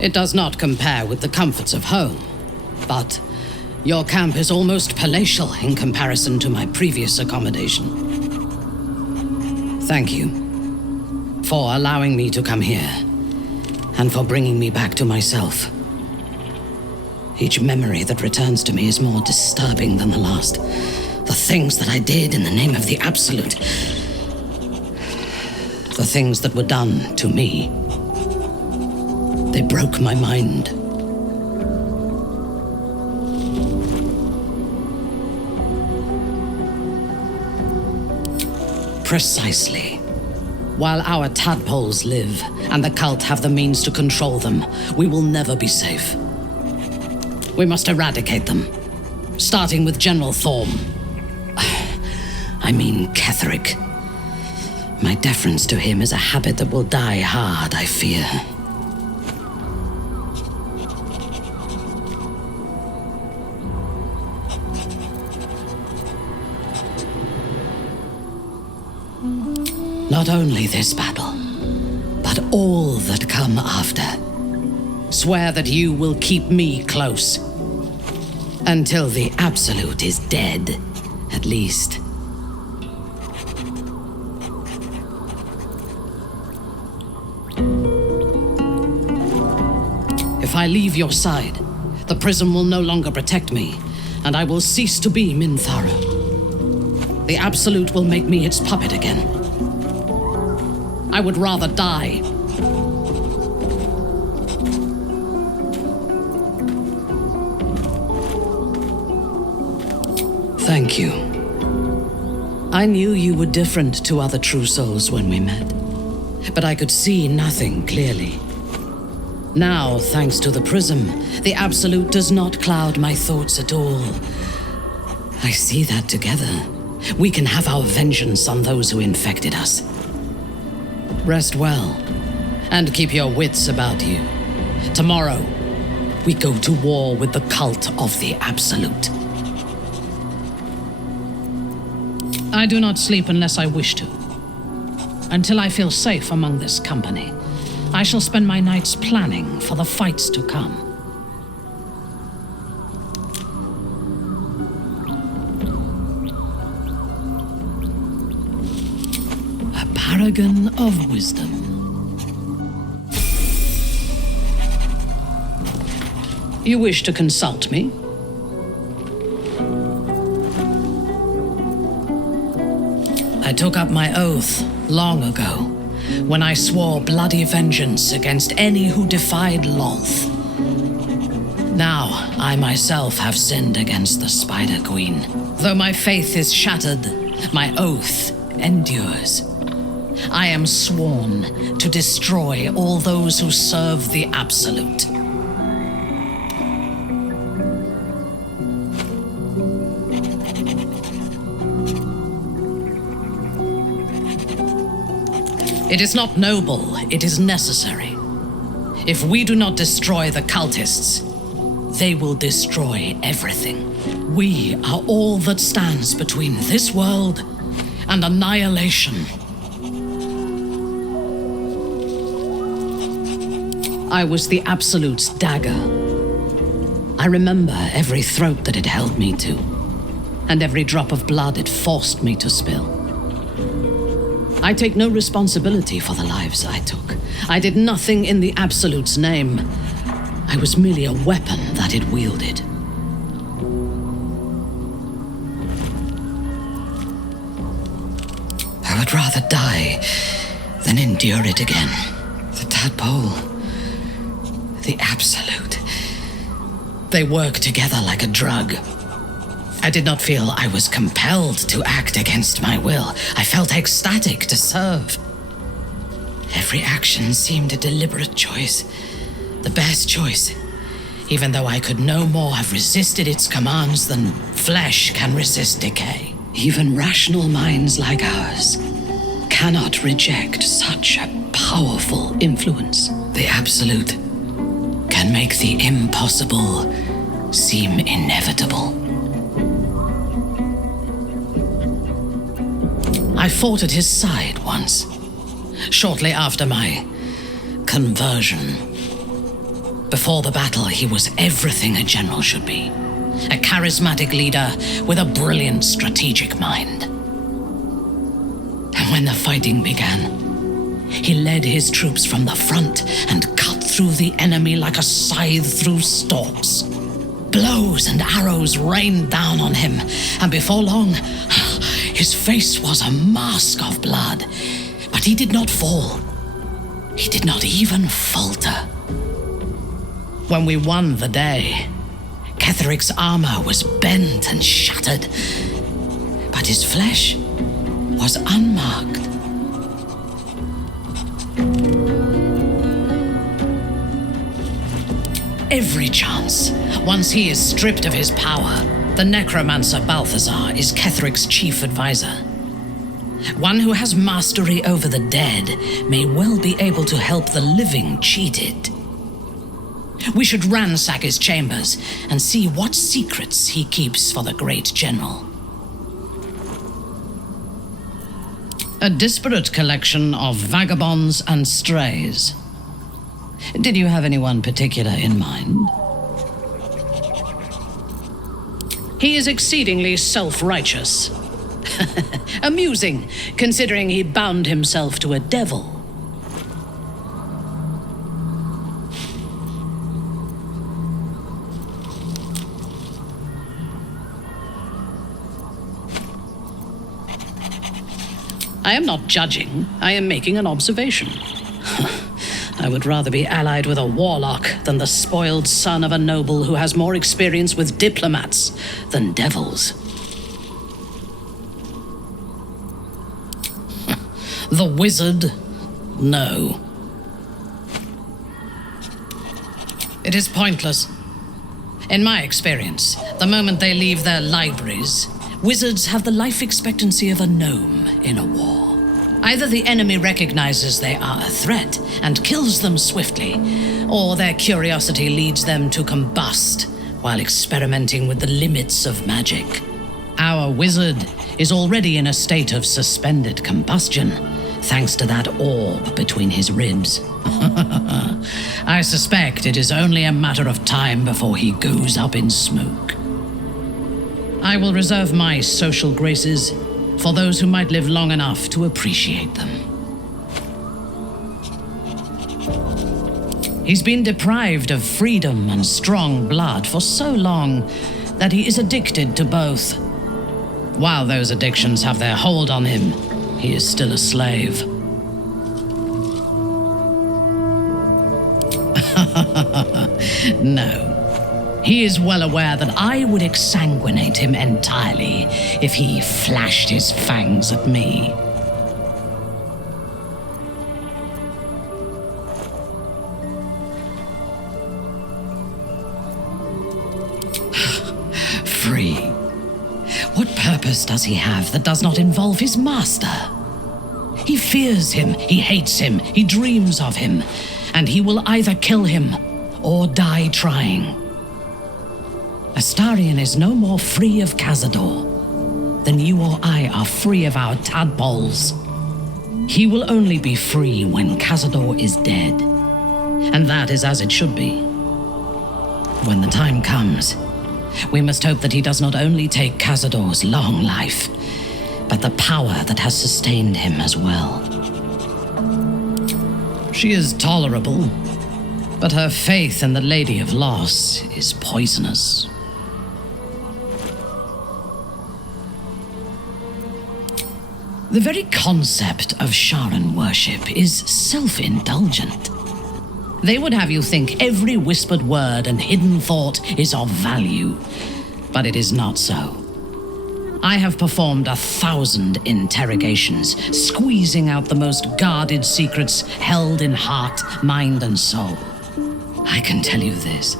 It does not compare with the comforts of home, but your camp is almost palatial in comparison to my previous accommodation. Thank you for allowing me to come here, and for bringing me back to myself. Each memory that returns to me is more disturbing than the last. The things that I did in the name of the Absolute. The things that were done to me. They broke my mind. Precisely. While our tadpoles live, and the cult have the means to control them, we will never be safe. We must eradicate them, starting with General Thorm. I mean Ketheric. My deference to him is a habit that will die hard, I fear. Not only this battle, but all that come after. Swear that you will keep me close. Until the Absolute is dead, at least. If I leave your side, the prism will no longer protect me, and I will cease to be Minthara. The Absolute will make me its puppet again. I would rather die. Thank you. I knew you were different to other true souls when we met, but I could see nothing clearly. Now, thanks to the prism, the Absolute does not cloud my thoughts at all. I see that together, we can have our vengeance on those who infected us. Rest well, and keep your wits about you. Tomorrow, we go to war with the cult of the Absolute. I do not sleep unless I wish to. Until I feel safe among this company, I shall spend my nights planning for the fights to come. A paragon of wisdom. You wish to consult me? I took up my oath long ago, when I swore bloody vengeance against any who defied Lolth. Now, I myself have sinned against the Spider Queen. Though my faith is shattered, my oath endures. I am sworn to destroy all those who serve the Absolute. It is not noble, it is necessary. If we do not destroy the cultists, they will destroy everything. We are all that stands between this world and annihilation. I was the Absolute's dagger. I remember every throat that it held me to, and every drop of blood it forced me to spill. I take no responsibility for the lives I took. I did nothing in the Absolute's name. I was merely a weapon that it wielded. I would rather die than endure it again. The tadpole, the Absolute, they work together like a drug. I did not feel I was compelled to act against my will. I felt ecstatic to serve. Every action seemed a deliberate choice, the best choice, even though I could no more have resisted its commands than flesh can resist decay. Even rational minds like ours cannot reject such a powerful influence. The Absolute can make the impossible seem inevitable. I fought at his side once, shortly after my conversion. Before the battle, he was everything a general should be. A charismatic leader with a brilliant strategic mind. And when the fighting began, he led his troops from the front and cut through the enemy like a scythe through stalks. Blows and arrows rained down on him, and before long, his face was a mask of blood. But he did not fall. He did not even falter. When we won the day, Ketheric's armor was bent and shattered, but his flesh was unmarked. Every chance, once he is stripped of his power, the necromancer Balthazar is Ketheric's chief advisor. One who has mastery over the dead may well be able to help the living cheated. We should ransack his chambers and see what secrets he keeps for the great general. A disparate collection of vagabonds and strays. Did you have anyone particular in mind? He is exceedingly self-righteous. Amusing, considering he bound himself to a devil. I am not judging, I am making an observation. I would rather be allied with a warlock than the spoiled son of a noble who has more experience with diplomats than devils. The wizard? No. It is pointless. In my experience, the moment they leave their libraries, wizards have the life expectancy of a gnome in a war. Either the enemy recognizes they are a threat and kills them swiftly, or their curiosity leads them to combust while experimenting with the limits of magic. Our wizard is already in a state of suspended combustion, thanks to that orb between his ribs. I suspect it is only a matter of time before he goes up in smoke. I will reserve my social graces for those who might live long enough to appreciate them. He's been deprived of freedom and strong blood for so long that he is addicted to both. While those addictions have their hold on him, he is still a slave. No. He is well aware that I would exsanguinate him entirely if he flashed his fangs at me. Free. What purpose does he have that does not involve his master? He fears him, he hates him, he dreams of him, and he will either kill him or die trying. Astarion is no more free of Cazador than you or I are free of our tadpoles. He will only be free when Cazador is dead, and that is as it should be. When the time comes, we must hope that he does not only take Cazador's long life, but the power that has sustained him as well. She is tolerable, but her faith in the Lady of Loss is poisonous. The very concept of Sharan worship is self-indulgent. They would have you think every whispered word and hidden thought is of value, but it is not so. I have performed 1,000 interrogations, squeezing out the most guarded secrets held in heart, mind, and soul. I can tell you this.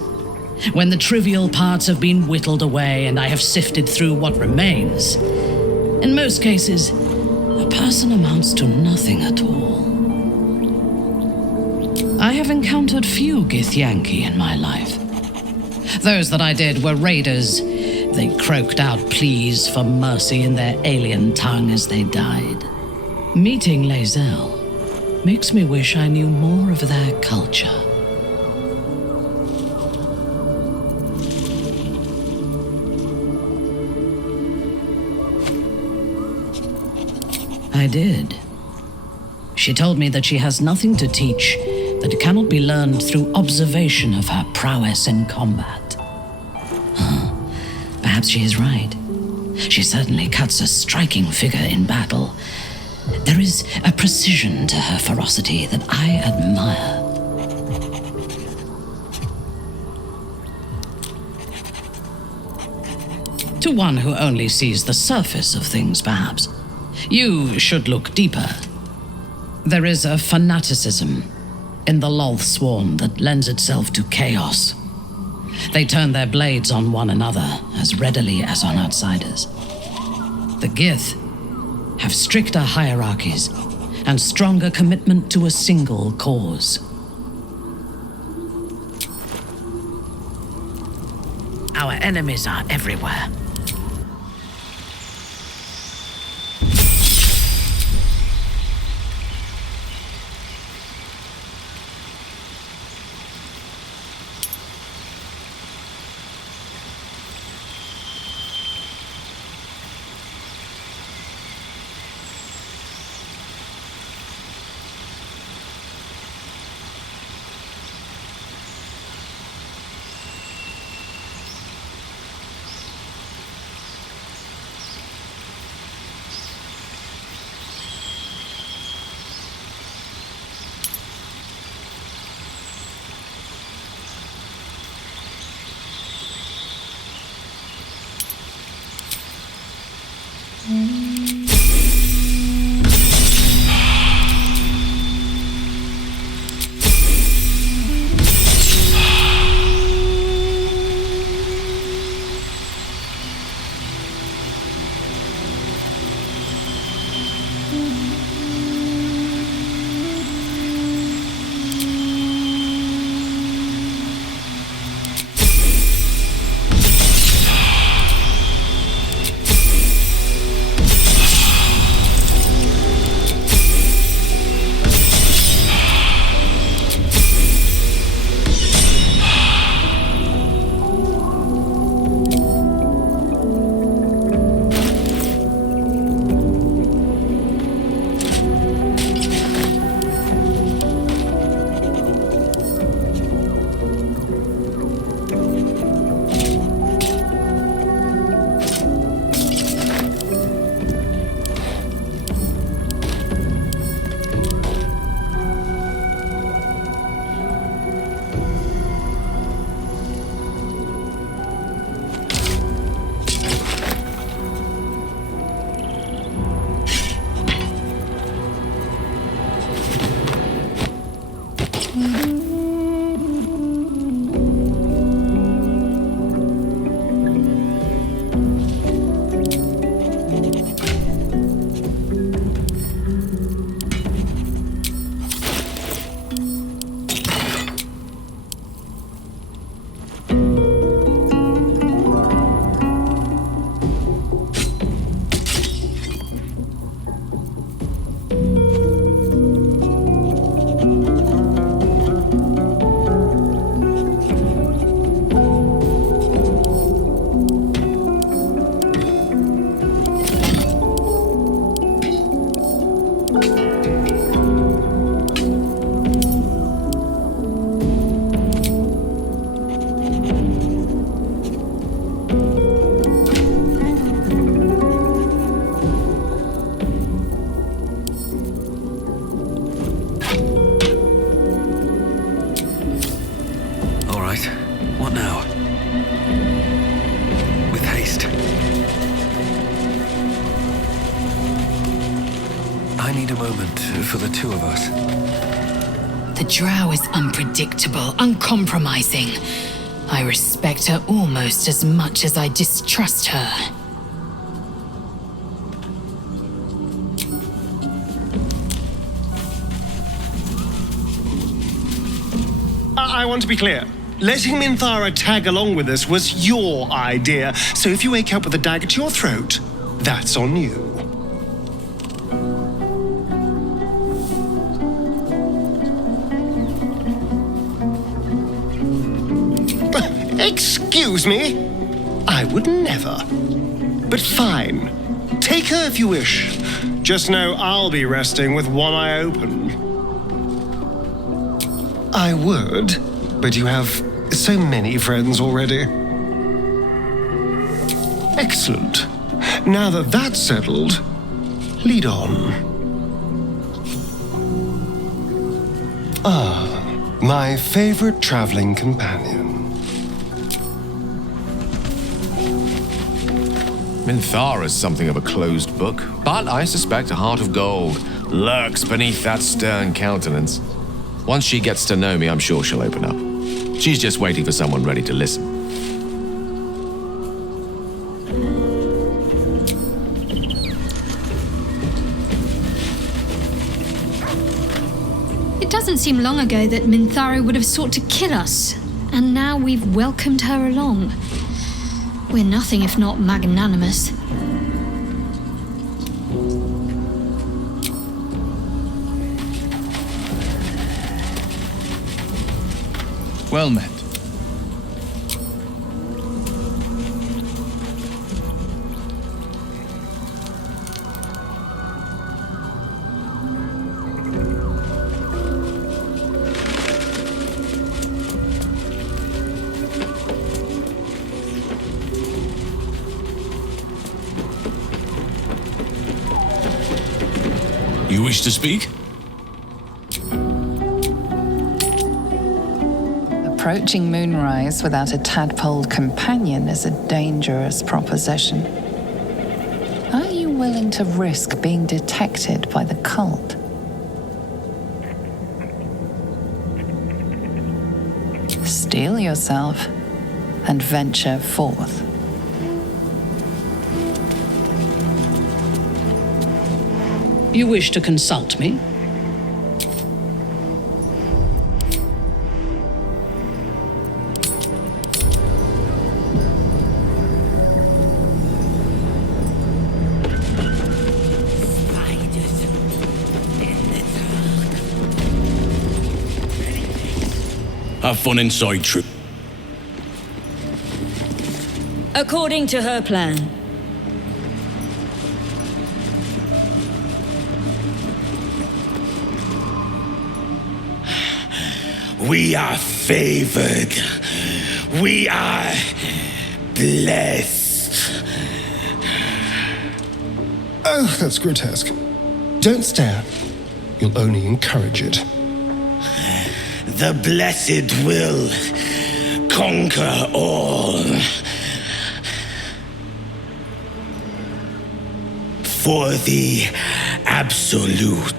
When the trivial parts have been whittled away and I have sifted through what remains, in most cases, a person amounts to nothing at all. I have encountered few Githyanki in my life. Those that I did were raiders. They croaked out pleas for mercy in their alien tongue as they died. Meeting Lae'zel makes me wish I knew more of their culture. I did. She told me that she has nothing to teach that cannot be learned through observation of her prowess in combat. Perhaps she is right. She certainly cuts a striking figure in battle. There is a precision to her ferocity that I admire. To one who only sees the surface of things, perhaps. You should look deeper. There is a fanaticism in the Loth Swarm that lends itself to chaos. They turn their blades on one another as readily as on outsiders. The Gith have stricter hierarchies and stronger commitment to a single cause. Our enemies are everywhere. For the two of us. The drow is unpredictable, uncompromising. I respect her almost as much as I distrust her. I want to be clear. Letting Minthara tag along with us was your idea, so if you wake up with a dagger to your throat, that's on you. Excuse me? I would never. But fine. Take her if you wish. Just know I'll be resting with one eye open. I would, but you have so many friends already. Excellent. Now that that's settled, lead on. Ah, my favorite traveling companion. Minthara's something of a closed book, but I suspect a heart of gold lurks beneath that stern countenance. Once she gets to know me, I'm sure she'll open up. She's just waiting for someone ready to listen. It doesn't seem long ago that Minthara would have sought to kill us, and now we've welcomed her along. We're nothing if not magnanimous. Well met. You wish to speak? Approaching Moonrise without a tadpole companion is a dangerous proposition. Are you willing to risk being detected by the cult? Steel yourself and venture forth. You wish to consult me? Have fun inside, troop. According to her plan. We are favored. We are blessed. Oh, that's grotesque. Don't stare. You'll only encourage it. The blessed will conquer all. For the absolute.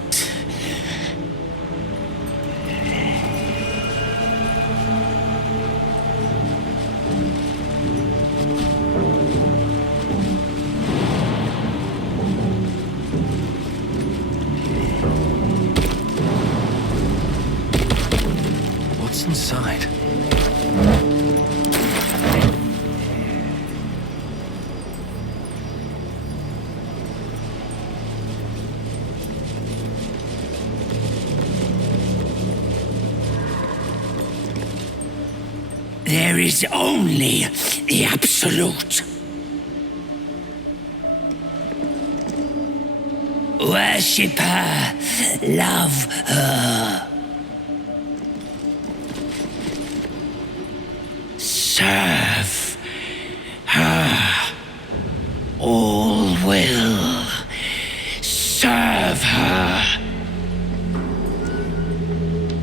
What's inside? There is only the absolute. Worship her, love her. Serve her. All will serve her.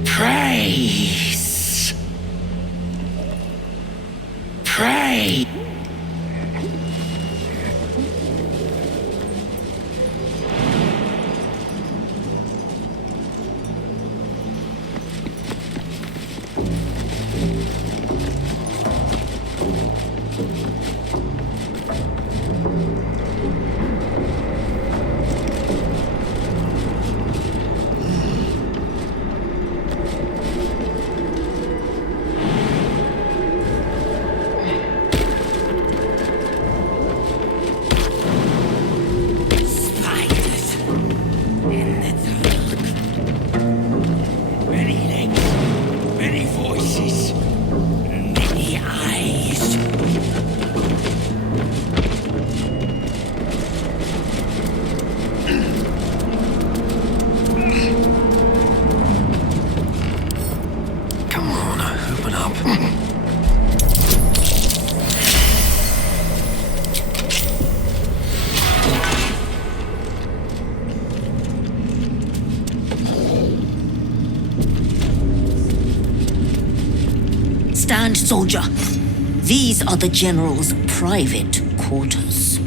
Praise. Pray. Stand, soldier. These are the General's private quarters.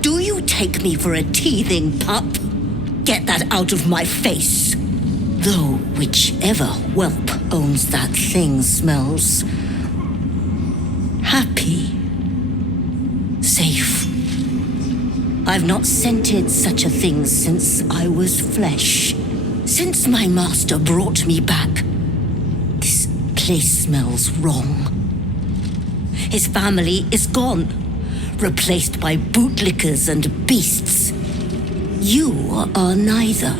Do you take me for a teething pup? Get that out of my face. Though whichever whelp owns that thing smells happy, safe. I've not scented such a thing since I was flesh. Since my master brought me back, this place smells wrong. His family is gone, replaced by bootlickers and beasts. You are neither.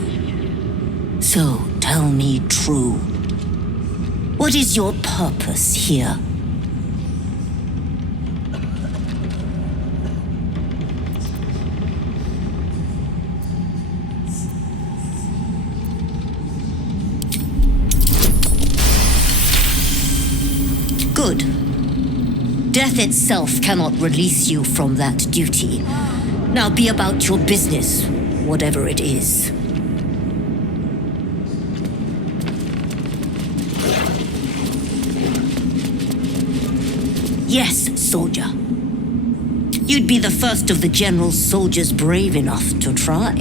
So tell me true. What is your purpose here? Good. Death itself cannot release you from that duty. Now be about your business, whatever it is. Yes, soldier. You'd be the first of the General's soldiers brave enough to try.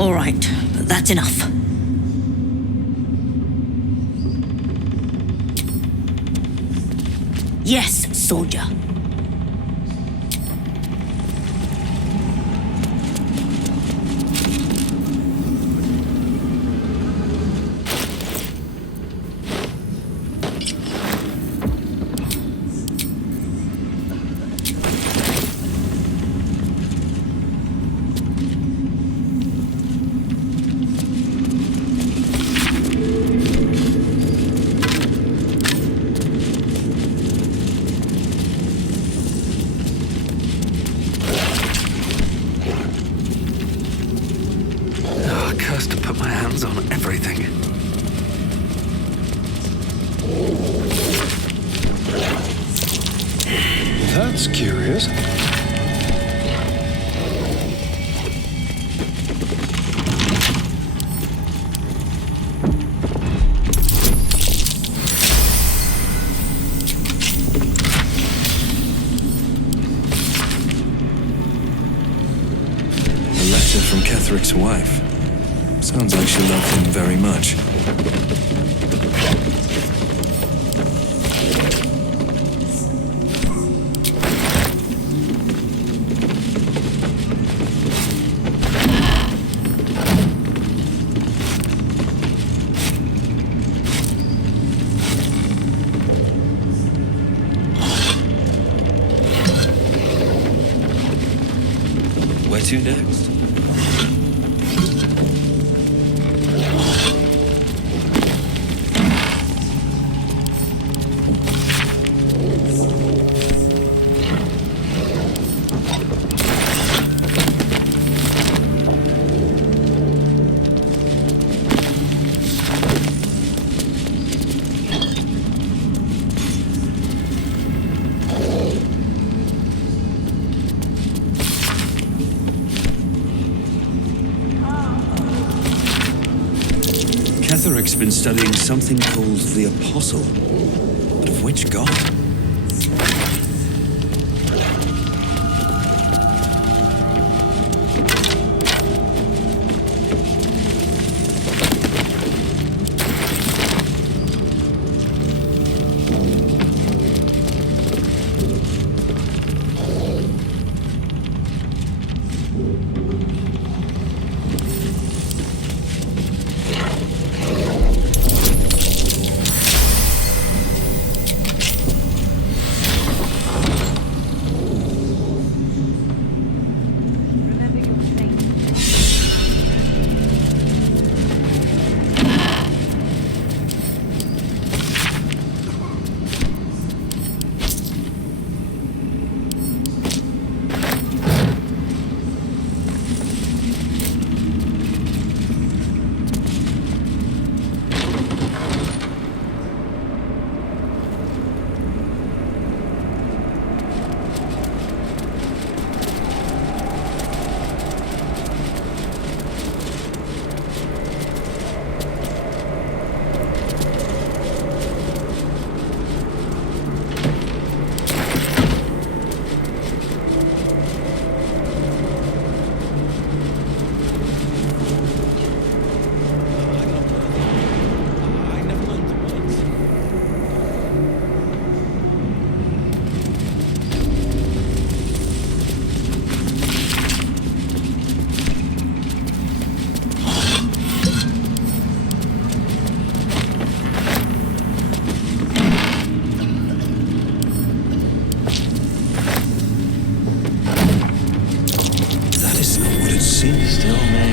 All right, that's enough. Yes, soldier. To put my hands on everything. That's curious. A letter from Ketheric's wife. Sounds like she loved him very much. Where to next? Ketheric's been studying something called the Apostle. But of which god? Still me,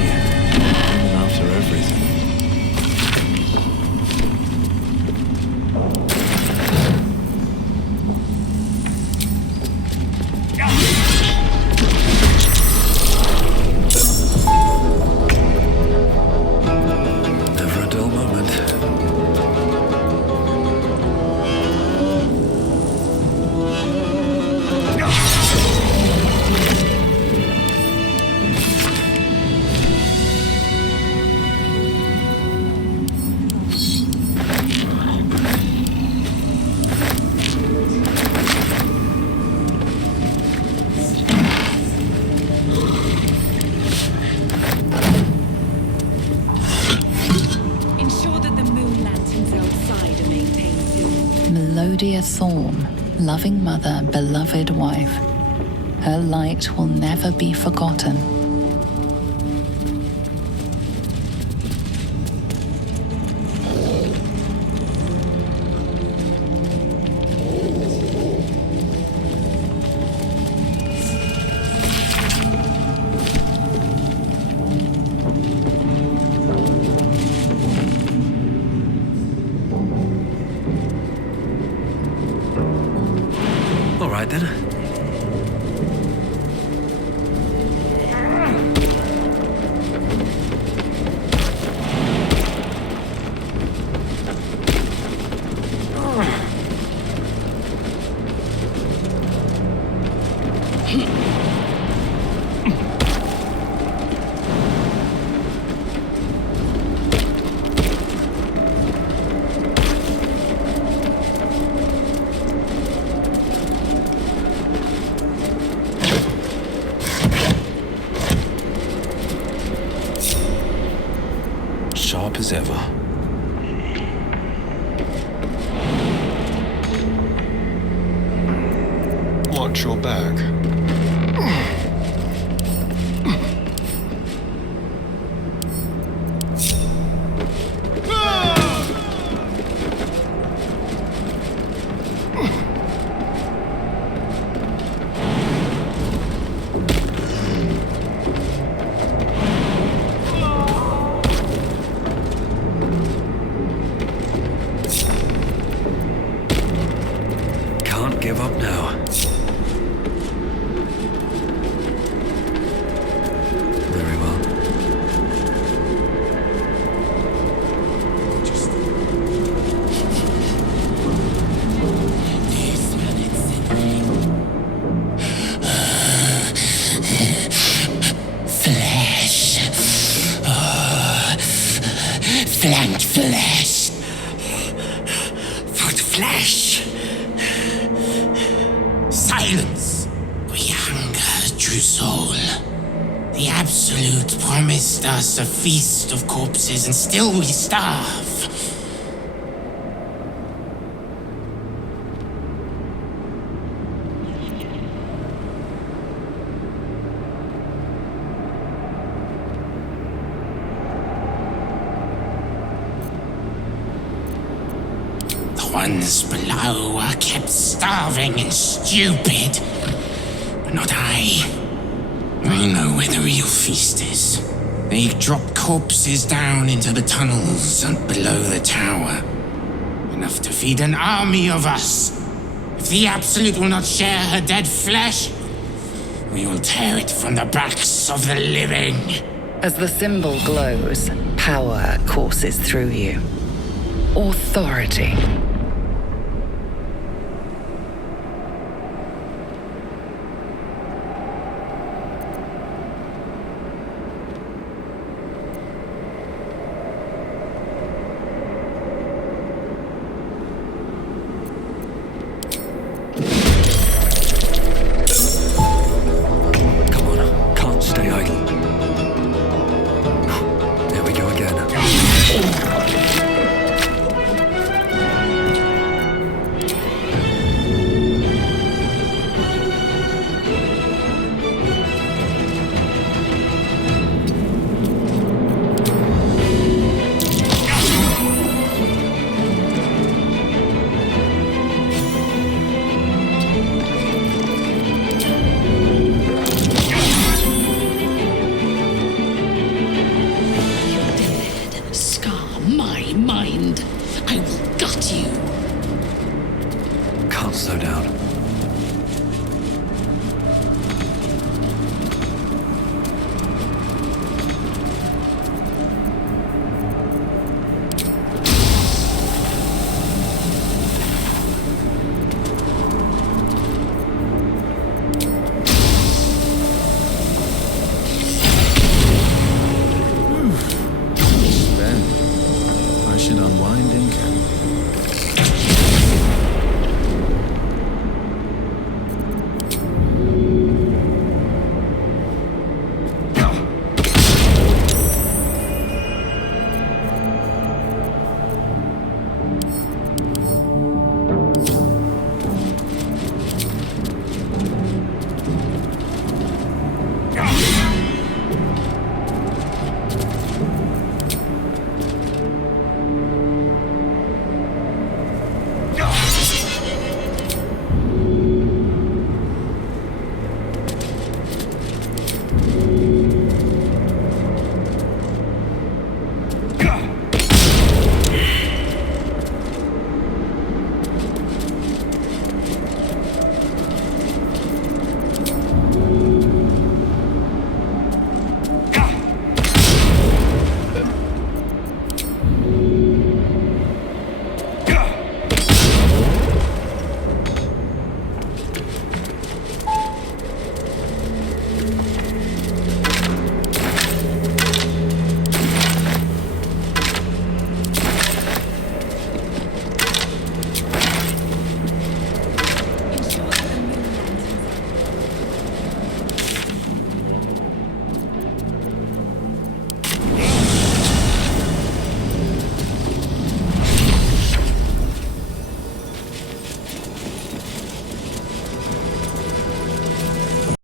even after everything. Never a dull moment. Melodia Thorn, loving mother, beloved wife. Her light will never be forgotten. All right then. Sharp as ever. Watch your back. Can't give up now. Very well. Flesh. Flank flesh. Foot flesh. Silence. We hunger, true soul. The Absolute promised us a feast of corpses, and still we starve. The ones below are kept starving and stupid. But not I. I know where the real feast is. They've dropped corpses down into the tunnels and below the tower. Enough to feed an army of us. If the Absolute will not share her dead flesh, we will tear it from the backs of the living. As the symbol glows, power courses through you. Authority.